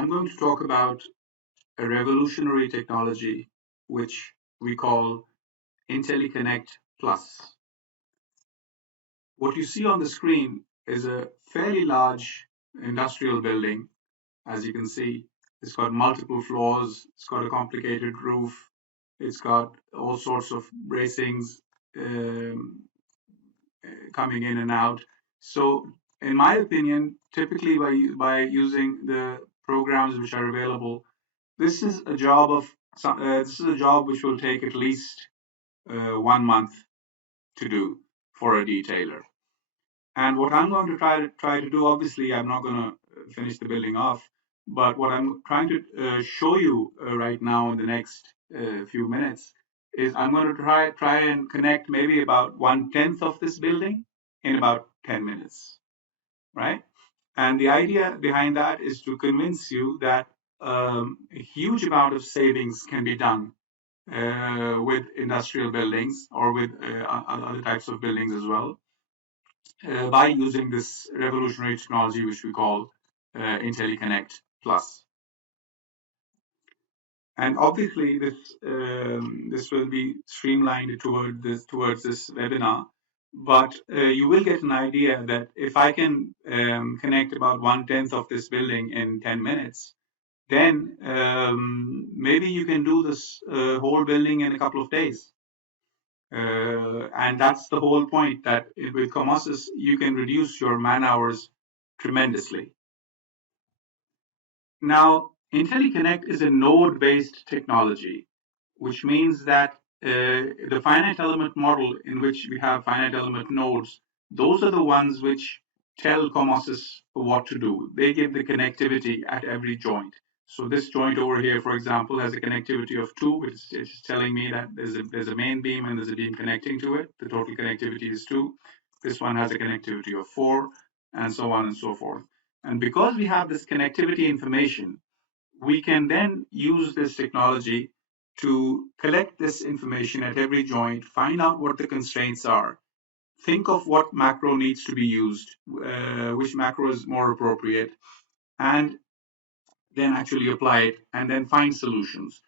I'm going to talk about a revolutionary technology which we call Intelliconnect Plus. What you see on the screen is a fairly large industrial building. As you can see, it's got multiple floors, it's got a complicated roof, it's got all sorts of bracings um, coming in and out. So, in my opinion, typically by using the programs which are available, this is a job of this is a job which will take at least 1 month to do for a detailer. And what I'm going to try to do, obviously, I'm not going to finish the building off, but what I'm trying to show you right now in the next few minutes is I'm going to try and connect maybe about 1/10 of this building in about 10 minutes, right? And the idea behind that is to convince you that a huge amount of savings can be done with industrial buildings or with other types of buildings as well by using this revolutionary technology which we call Intelliconnect Plus. And obviously, this will be streamlined towards this webinar. But you will get an idea that if I can connect about 1/10 of this building in 10 minutes, then maybe you can do this whole building in a couple of days. And that's the whole point, that with Comosys, you can reduce your man hours tremendously. Now, Intelliconnect is a node-based technology, which means that the finite element model in which we have finite element nodes, those are the ones which tell Comosys what to do. They give the connectivity at every joint. So this joint over here, for example, has a connectivity of 2, which is telling me that there's a main beam and there's a beam connecting to it. The total connectivity is 2. This one has a connectivity of 4, and so on and so forth. And because we have this connectivity information, we can then use this technology to collect this information at every joint, find out what the constraints are, think of what macro needs to be used, which macro is more appropriate, and then actually apply it and then find solutions.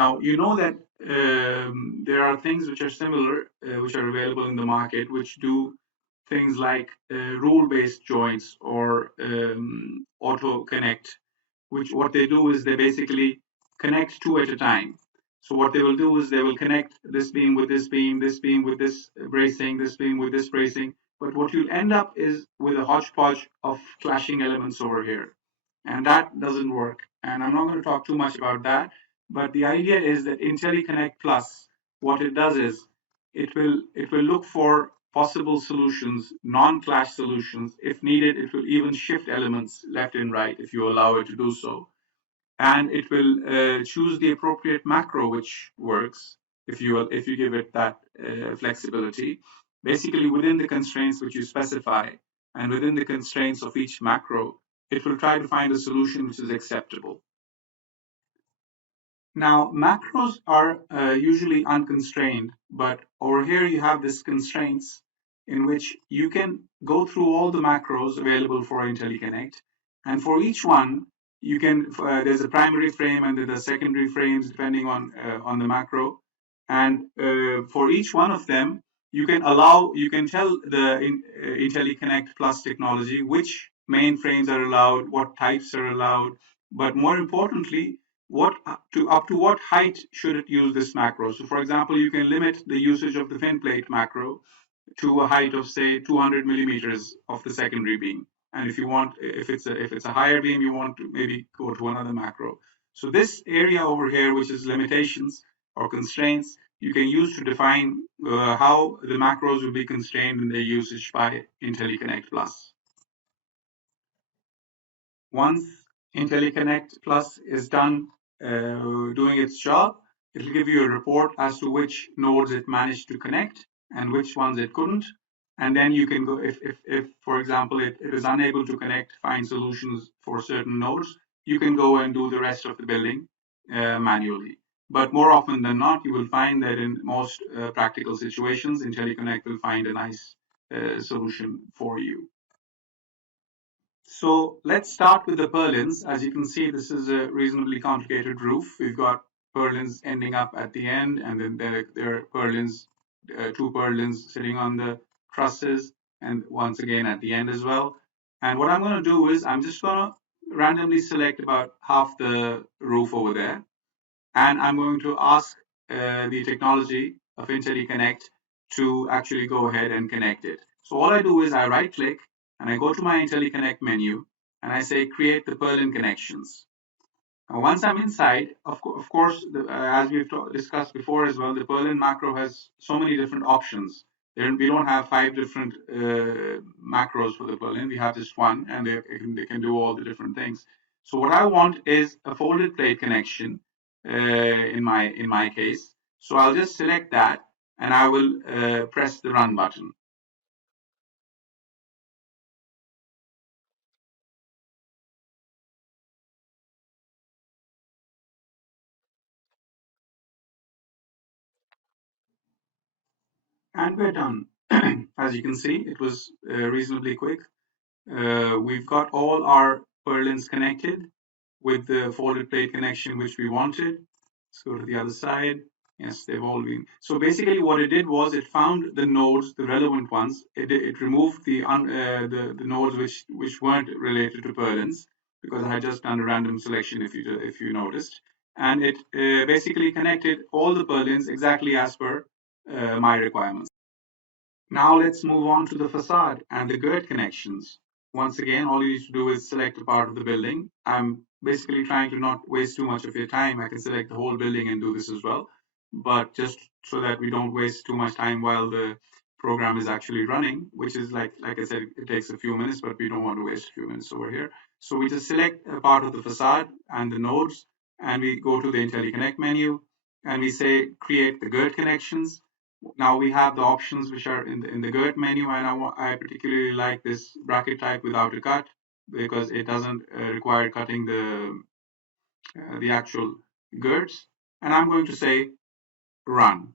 Now, you know that there are things which are similar, which are available in the market, which do things like rule-based joints or auto connect, which what they do is they basically connect 2 at a time. So what they will do is they will connect this beam with this beam, this beam with this bracing, this beam with this bracing. But what you'll end up is with a hodgepodge of clashing elements over here. And that doesn't work. And I'm not going to talk too much about that. But the idea is that Intelliconnect Plus, what it does is it will look for possible solutions, non-clash solutions. If needed, it will even shift elements left and right if you allow it to do so. And it will choose the appropriate macro which works if you give it that flexibility. Basically, within the constraints which you specify and within the constraints of each macro, it will try to find a solution which is acceptable. Now, macros are usually unconstrained, but over here you have these constraints in which you can go through all the macros available for Intelliconnect, and for each one, you can there's a primary frame and there's secondary frames depending on the macro, and for each one of them, you can tell the Intelliconnect Plus technology which main frames are allowed, what types are allowed, but more importantly, up to what height should it use this macro. So for example, you can limit the usage of the fin plate macro to a height of say 200 millimeters of the secondary beam. And if it's a higher beam, you want to maybe go to another macro. So this area over here, which is limitations or constraints, you can use to define how the macros will be constrained in their usage by Intelliconnect Plus. Once Intelliconnect Plus is done doing its job, it'll give you a report as to which nodes it managed to connect and which ones it couldn't. And then you can go, if for example, it is unable to connect, find solutions for certain nodes, you can go and do the rest of the building manually. But more often than not, you will find that in most practical situations, Intelliconnect will find a nice solution for you. So let's start with the purlins. As you can see, this is a reasonably complicated roof. We've got purlins ending up at the end, and then there are purlins, two purlins sitting on the trusses, and once again at the end as well. And what I'm going to do is I'm just going to randomly select about half the roof over there, and I'm going to ask the technology of Intelliconnect to actually go ahead and connect it. So all I do is I right click and I go to my Intelliconnect menu and I say create the Perlin connections. Now, once I'm inside, of course, as we've discussed before as well, the Perlin macro has so many different options. We don't have five different macros for the Perlin. We have just one, and they can do all the different things. So what I want is a folded plate connection in my case. So I'll just select that, and I will press the run button. And we're done. As you can see, it was reasonably quick. We've got all our purlins connected with the folded plate connection which we wanted. Let's go to the other side. Yes, they've all been. So basically what it did was it found the nodes, the relevant ones. It removed the nodes which weren't related to purlins, because I had just done a random selection if you noticed. And it basically connected all the purlins exactly as per my requirements. Now let's move on to the facade and the gird connections. Once again, all you need to do is select a part of the building. I'm basically trying to not waste too much of your time. I can select the whole building and do this as well. But just so that we don't waste too much time while the program is actually running, which is like I said, it takes a few minutes, but we don't want to waste a few minutes over here. So we just select a part of the facade and the nodes, and we go to the Intelliconnect menu, and we say create the gird connections. Now we have the options which are in the gird menu, and I particularly like this bracket type without a cut because it doesn't require cutting the actual girds. And I'm going to say run.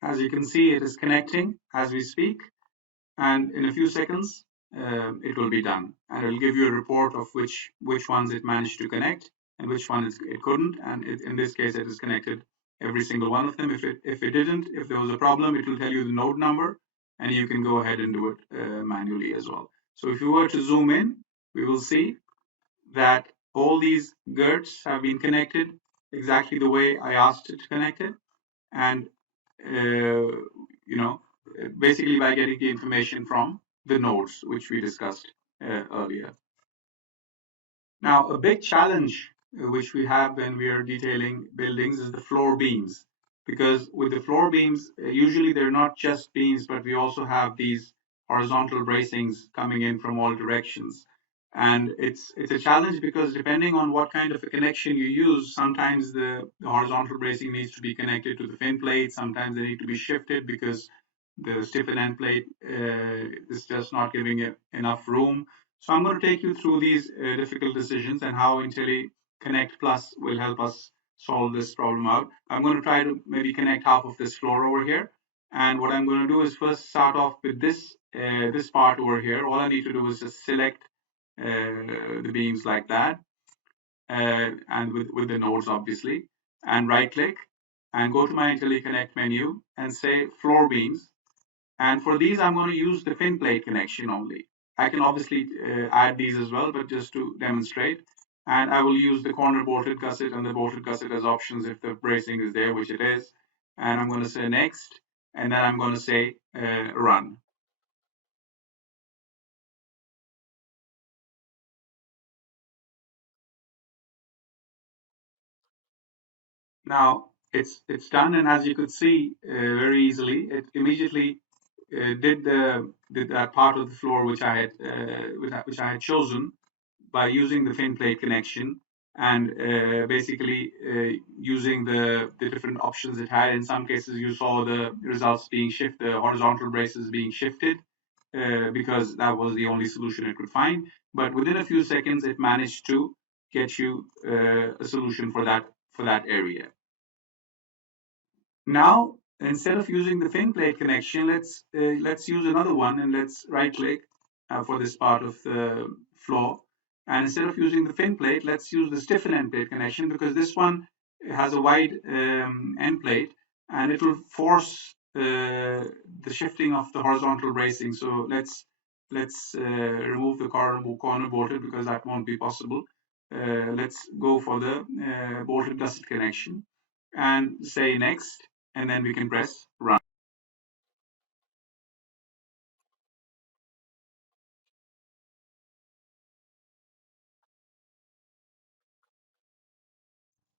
As you can see, it is connecting as we speak, and in a few seconds it will be done, and it will give you a report of which ones it managed to connect and which ones it couldn't. And in this case, it is connected every single one of them. If it didn't, if there was a problem, it will tell you the node number, and you can go ahead and do it manually as well. So if you were to zoom in, we will see that all these girds have been connected exactly the way I asked it to connect it, and you know, basically by getting the information from the nodes which we discussed earlier. Now, a big challenge which we have when we are detailing buildings is the floor beams, because with the floor beams, usually they're not just beams, but we also have these horizontal bracings coming in from all directions. And it's a challenge because depending on what kind of a connection you use, sometimes the horizontal bracing needs to be connected to the fin plate. Sometimes they need to be shifted because the stiffen end plate is just not giving it enough room. So I'm going to take you through these difficult decisions and how Intelliconnect Plus will help us solve this problem out. I'm going to try to maybe connect half of this floor over here. And what I'm going to do is first start off with this part over here. All I need to do is just select the beams like that, and with the nodes obviously, and right click and go to my Intelliconnect menu and say floor beams. And for these, I'm going to use the fin plate connection only. I can obviously add these as well, but just to demonstrate. And I will use the corner bolted gusset and the bolted gusset as options if the bracing is there, which it is. And I'm going to say next, and then I'm going to say run. Now it's done, and as you could see very easily, it immediately did that part of the floor which I had chosen by using the fin plate connection, and basically using the different options it had. In some cases, you saw the results being shifted, the horizontal braces being shifted, because that was the only solution it could find. But within a few seconds, it managed to get you a solution for that area. Now, instead of using the fin plate connection, let's use another one, and let's right click for this part of the floor. And instead of using the fin plate, let's use the stiffen end plate connection, because this one has a wide end plate and it will force the shifting of the horizontal bracing. So let's remove the corner bolted, because that won't be possible. Let's go for the bolted gusset connection and say next, and then we can press run.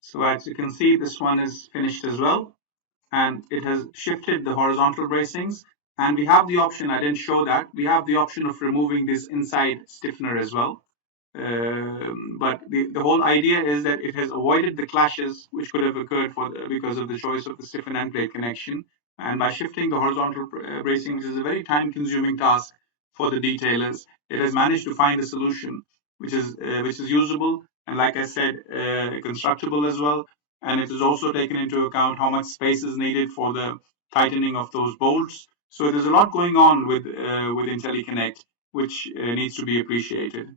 So as you can see, this one is finished as well, and it has shifted the horizontal bracings. And we have the option, I didn't show that, we have the option of removing this inside stiffener as well. But the whole idea is that it has avoided the clashes which could have occurred because of the choice of the stiffen end plate connection. And by shifting the horizontal bracing, which is a very time consuming task for the detailers, it has managed to find a solution which is usable, and like I said, constructible as well. And it is also taken into account how much space is needed for the tightening of those bolts. So there's a lot going on with Intelliconnect, which needs to be appreciated.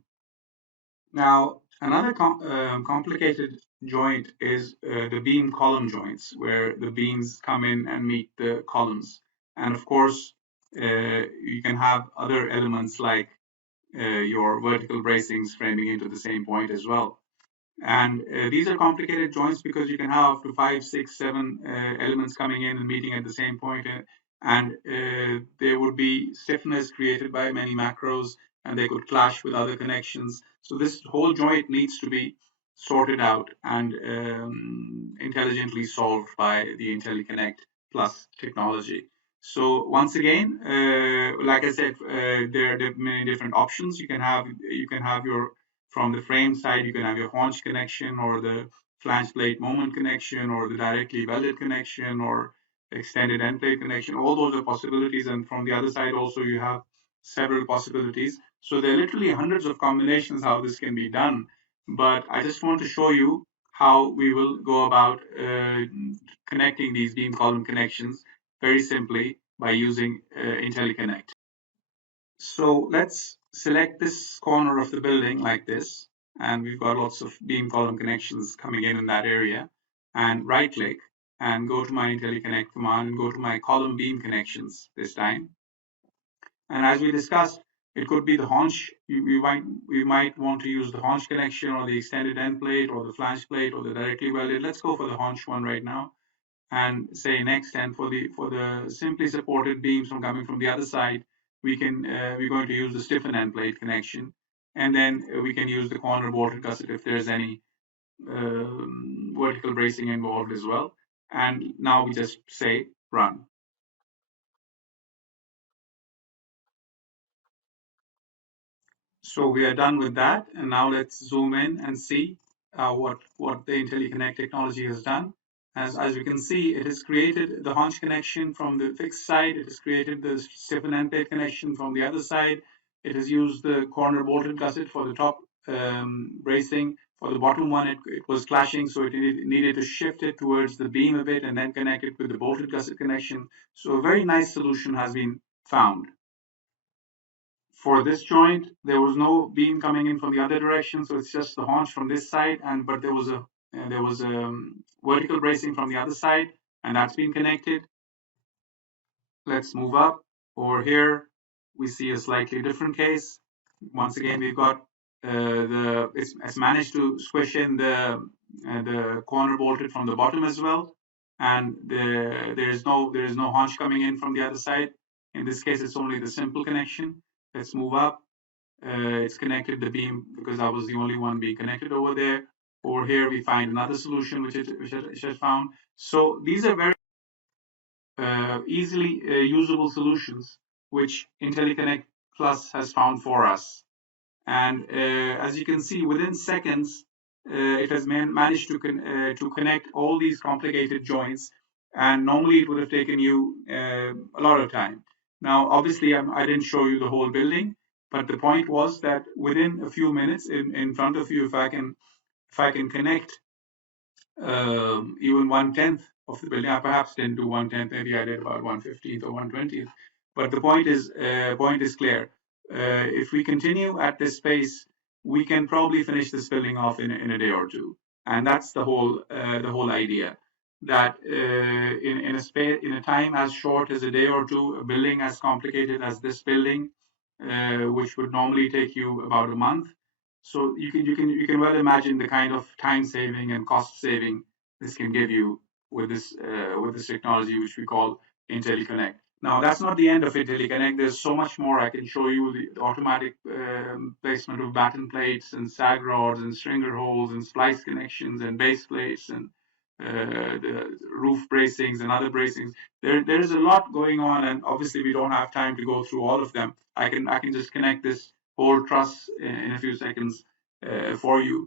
Now, another complicated joint is the beam column joints, where the beams come in and meet the columns. And of course, you can have other elements like your vertical bracings framing into the same point as well. And these are complicated joints because you can have up to 5, 6, 7 elements coming in and meeting at the same point, and there would be stiffness created by many macros, and they could clash with other connections. So this whole joint needs to be sorted out and intelligently solved by the Intelliconnect Plus technology. So once again, like I said, there are many different options. You can have your, from the frame side, you can have your haunch connection, or the flange plate moment connection, or the directly welded connection, or extended end plate connection. All those are possibilities. And from the other side also, you have several possibilities. So there are literally hundreds of combinations how this can be done. But I just want to show you how we will go about connecting these beam column connections very simply by using Intelliconnect. So let's select this corner of the building like this, and we've got lots of beam column connections coming in that area, and right click and go to my Intelliconnect command and go to my column beam connections this time. And as we discussed, it could be the haunch. We might want to use the haunch connection, or the extended end plate, or the flange plate, or the directly welded. Let's go for the haunch one right now and say next. And for the simply supported beams from coming from the other side, we're going to use the stiffen end plate connection, and then we can use the corner bolted gusset if there's any vertical bracing involved as well. And now we just say run. So we are done with that, and now let's zoom in and see what the Intelliconnect technology has done. As you can see, it has created the haunch connection from the fixed side. It has created the stiffen end plate connection from the other side. It has used the corner bolted gusset for the top bracing. For the bottom one, it was clashing, so it needed to shift it towards the beam a bit and then connect it with the bolted gusset connection. So a very nice solution has been found. For this joint, there was no beam coming in from the other direction, so it's just the haunch from this side, but there was a vertical bracing from the other side, and that's been connected. Let's move up. Over here, we see a slightly different case. Once again, we've got it's managed to squish in the corner bolted from the bottom as well, and there is no haunch coming in from the other side. In this case, it's only the simple connection. Let's move up. It's connected the beam because I was the only one being connected over there. Over here, we find another solution which I found. So these are very easily usable solutions which Intelliconnect Plus has found for us. And as you can see, within seconds, it has managed to connect all these complicated joints. And normally it would have taken you a lot of time. Now, obviously, I didn't show you the whole building, but the point was that within a few minutes, in front of you, if I can connect even 1/10 of the building. I perhaps didn't do 1/10, maybe I did about 1/15 or 1/20. But the point is clear. If we continue at this pace, we can probably finish this building off in a day or two. And that's the whole idea. That in a time as short as a day or two, a building as complicated as this building, which would normally take you about a month. So you can well imagine the kind of time saving and cost saving this can give you with this technology, which we call Intelliconnect. Now, that's not the end of Intelliconnect. There's so much more. I can show you the automatic placement of batten plates and sag rods and stringer holes and splice connections and base plates and the roof bracings and other bracings. There is a lot going on, and obviously we don't have time to go through all of them. I can just connect this whole truss in a few seconds for you.